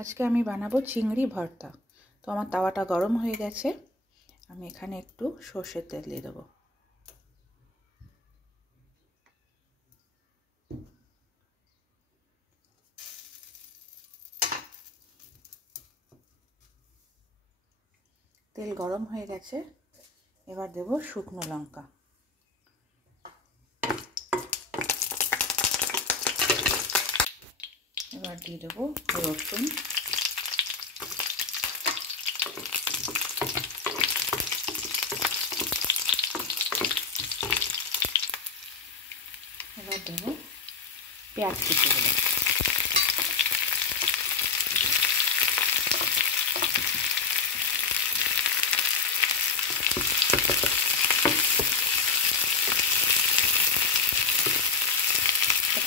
আজকে আমি বানাবো চিংড়ি ভর্তা। তো আমার তাওয়াটা গরম হয়ে গেছে, আমি এখানে একটু সর্ষের তেল দিয়ে দেবো। তেল গরম হয়ে গেছে, এবার দেব শুকনো লঙ্কা। এবার দিয়ে দেবো রসুন, এবার দেবো পেঁয়াজ কুচিগুলো।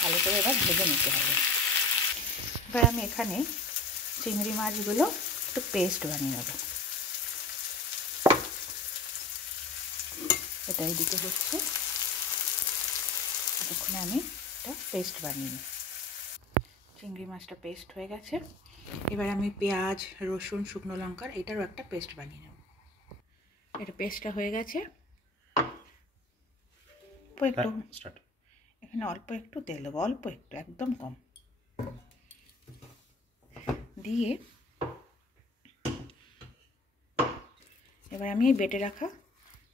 ভালো করে এবার ভেজে নিতে হবে। এবার আমি এখানে চিংড়ি মাছগুলো একটু পেস্ট বানিয়ে নেব। এটাই দিতে হচ্ছে, ততক্ষণে আমি একটা পেস্ট বানিয়ে নিই। চিংড়ি মাছটা পেস্ট হয়ে গেছে, এবার আমি পেঁয়াজ, রসুন, শুকনো লঙ্কার এটারও একটা পেস্ট বানিয়ে নেব। এটা পেস্টটা হয়ে গেছে। একটু এখানে অল্প একটু তেল দেবো, অল্প একটু, একদম কম দিয়ে এবার আমি এই বেটে রাখা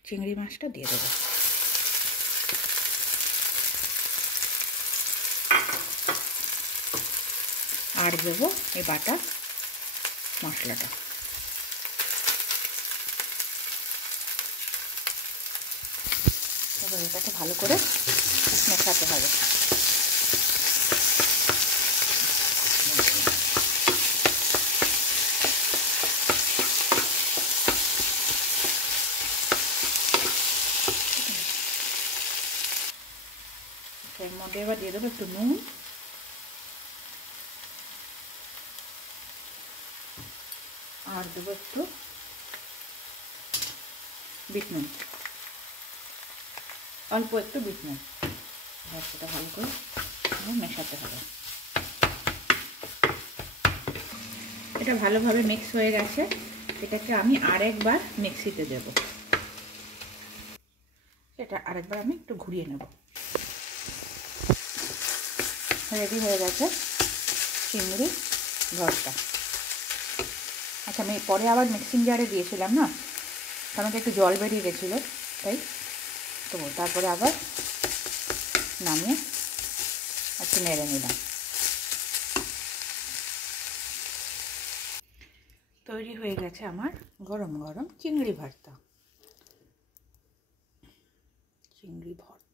চিংড়ি মাছটা দিয়ে দেবো। আর দেবো এই বাটা মশলাটা। এবার এটাকে ভালো করে মেশাতে হবে। এর মধ্যে এবার দিয়ে দেবো একটু নুন, আর দেবো একটু বিট নুন, অল্প একটু বিট নুন। এবার সেটা ভালো করে মেশাতে হবে। এটা ভালোভাবে মিক্স হয়ে গেছে, এটাকে আমি আরেকবার মিক্সিতে দেব। এটা আরেকবার আমি একটু ঘুরিয়ে নেব। রেডি হয়ে গেছে চিংড়ি ভর্তা। আচ্ছা, আমি পরে আবার মিক্সিং জারে দিয়েছিলাম না, তার মধ্যে একটু জল বেরিয়ে গেছিলো, তাই তো তারপরে আবার নামিয়ে একটু নেড়ে নিলাম। তৈরি হয়ে গেছে আমার গরম গরম চিংড়ি ভর্তা। চিংড়ি ভর্তা।